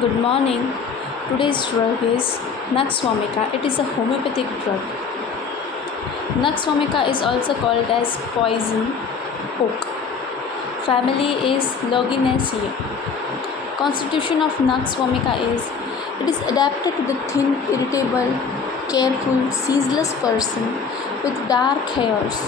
Good morning. Today's drug is Nux Vomica. It is a homeopathic drug. Nux Vomica is also called as poison oak. Family is Loginaceae. Constitution of Nux Vomica is it is adapted to the thin, irritable, careful, ceaseless person with dark hairs,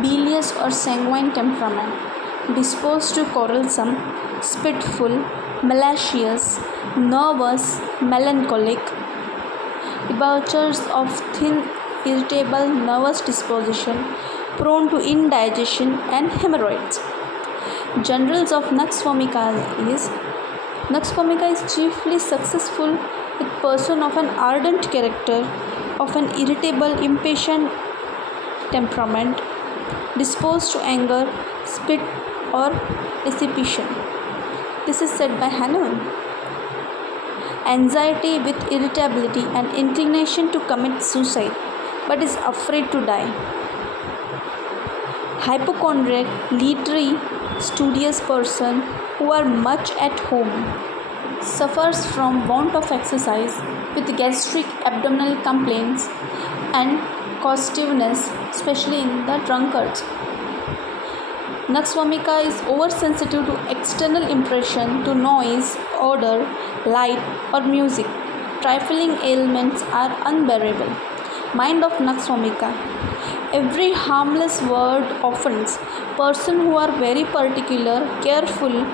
bilious or sanguine temperament, disposed to quarrelsome, spiteful, malicious, nervous, melancholic, debauchers of thin, irritable, nervous disposition, prone to indigestion and hemorrhoids. Generals of Nux Vomica is Nux Vomica is chiefly successful with person of an ardent character, of an irritable, impatient temperament, disposed to anger, spit or dissipation. This is said by Hanuman. Anxiety with irritability and inclination to commit suicide, but is afraid to die. Hypochondriac, literary, studious person who are much at home, suffers from want of exercise with gastric abdominal complaints and costiveness, especially in the drunkards. Nux Vomica is oversensitive to external impression, to noise, odor, light or music. Trifling ailments are unbearable. Mind of Nux Vomica. Every harmless word offends. Person who are very particular, careful,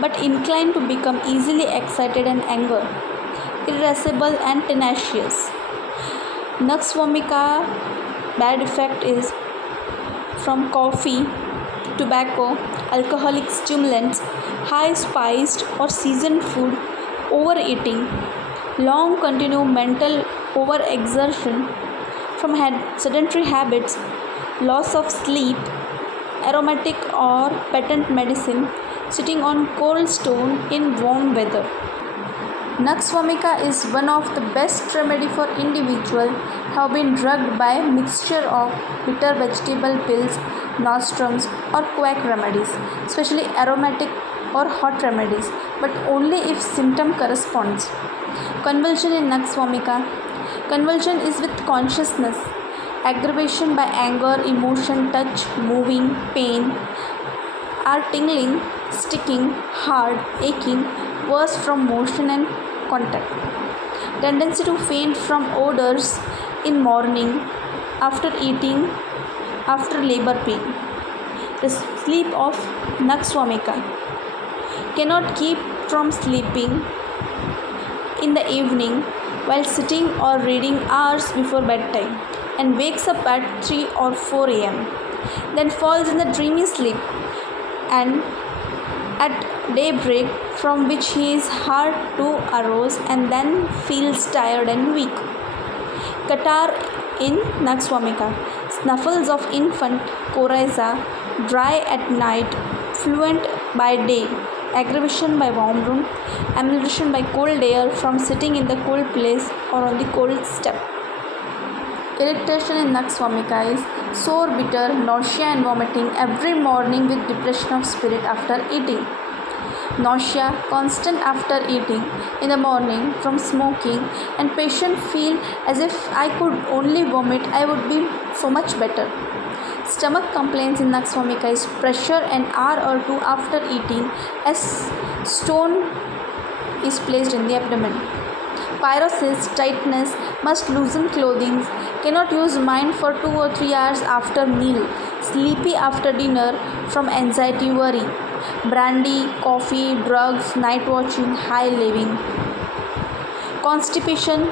but inclined to become easily excited and anger. Irascible and tenacious. Nux Vomica bad effect is from coffee, tobacco, alcoholic stimulants, high spiced or seasoned food, overeating, long continued mental overexertion from sedentary habits, loss of sleep, aromatic or patent medicine, sitting on cold stone in warm weather. Nux Vomica is one of the best remedy for individual have been drugged by mixture of bitter vegetable pills, nostrums or quack remedies, especially aromatic or hot remedies, but only if symptom corresponds. Convulsion in Nux Vomica. Convulsion is with consciousness, aggravation by anger, emotion, touch, moving, pain, are tingling, sticking, hard, aching, worse from motion and contact. Tendency to faint from odors in morning, after eating, after labor pain. The sleep of Nux Vomica. Cannot keep from sleeping in the evening while sitting or reading hours before bedtime and wakes up at 3 or 4 am. Then falls in the dreamy sleep and at daybreak from which he is hard to arouse and then feels tired and weak. Catarrh in Nux Vomica. Snuffles of infant, coryza, dry at night, fluent by day, aggravation by warm room, amelioration by cold air from sitting in the cold place or on the cold step. Irritation in Nux Vomica is sore, bitter, nausea and vomiting every morning with depression of spirit after eating. Nausea constant after eating in the morning from smoking, and patient feel as if I could only vomit, I would be so much better. Stomach complaints in Nux Vomica is pressure an hour or two after eating as stone is placed in the abdomen. Pyrosis, tightness, must loosen clothing, cannot use mind for 2 or 3 hours after meal, sleepy after dinner from anxiety worry, brandy, coffee, drugs, night watching, high living. Constipation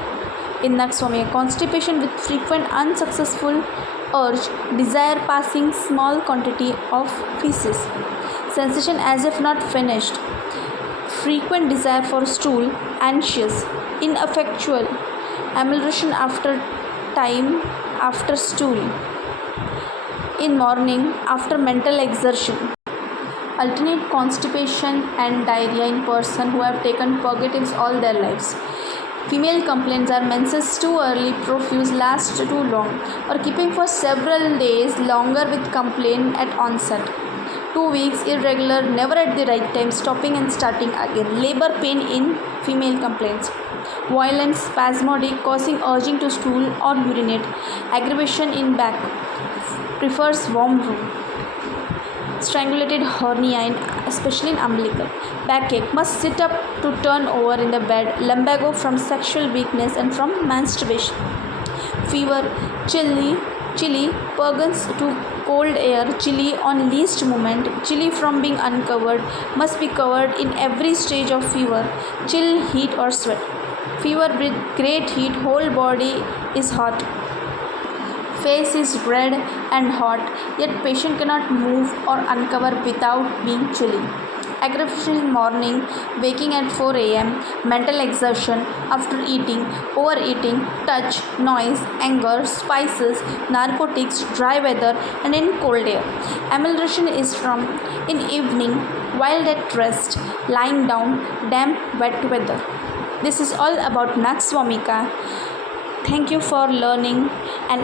in Nux Vomica. Constipation with frequent unsuccessful urge, desire passing small quantity of feces, sensation as if not finished, frequent desire for stool, anxious, ineffectual, amelioration after time after stool, in morning after mental exertion. Alternate constipation and diarrhea in person who have taken purgatives all their lives. Female complaints are menses too early, profuse, last too long, or keeping for several days longer with complaint at onset. 2 weeks, irregular, never at the right time, stopping and starting again. Labor pain in female complaints. Violent, spasmodic, causing urging to stool or urinate. Aggravation in back. Prefers warm room. Strangulated hernia, especially in umbilical. Backache. Must sit up to turn over in the bed. Lumbago from sexual weakness and from masturbation. Fever. Chilly, purgons to cold air, chilly on least movement, chilly from being uncovered, must be covered in every stage of fever, chill, heat or sweat. Fever with great heat, whole body is hot. Face is red and hot, yet patient cannot move or uncover without being chilly. Aggravation in morning, waking at 4 a.m., mental exertion after eating, overeating, touch, noise, anger, spices, narcotics, dry weather, and in cold air. Amelioration is from in evening, while at rest, lying down, damp, wet weather. This is all about Nux Vomica. Thank you for learning and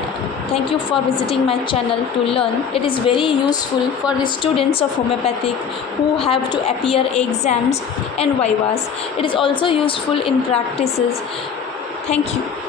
thank you for visiting my channel to learn. It is very useful for the students of homeopathic who have to appear exams and vivas. It is also useful in practices. Thank you.